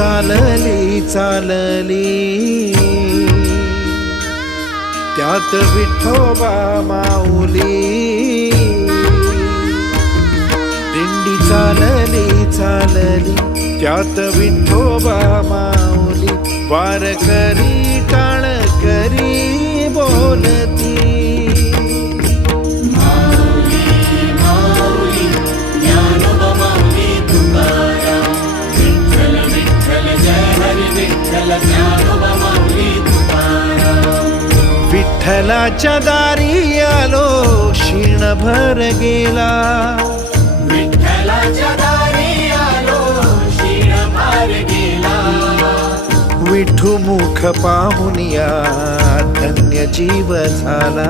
चालली चालली त्यात विठोबा माऊली दिंडी चालली चालली त्यात विठोबा माऊली वारकरी टाळकरी बोलती विठ्ठलाच्या दारी आलो क्षीणभर गेला विठ्ठलाच्या दारी आलो क्षीणभर गेला विठू मुख पाहुनिया धन्य जीव झाला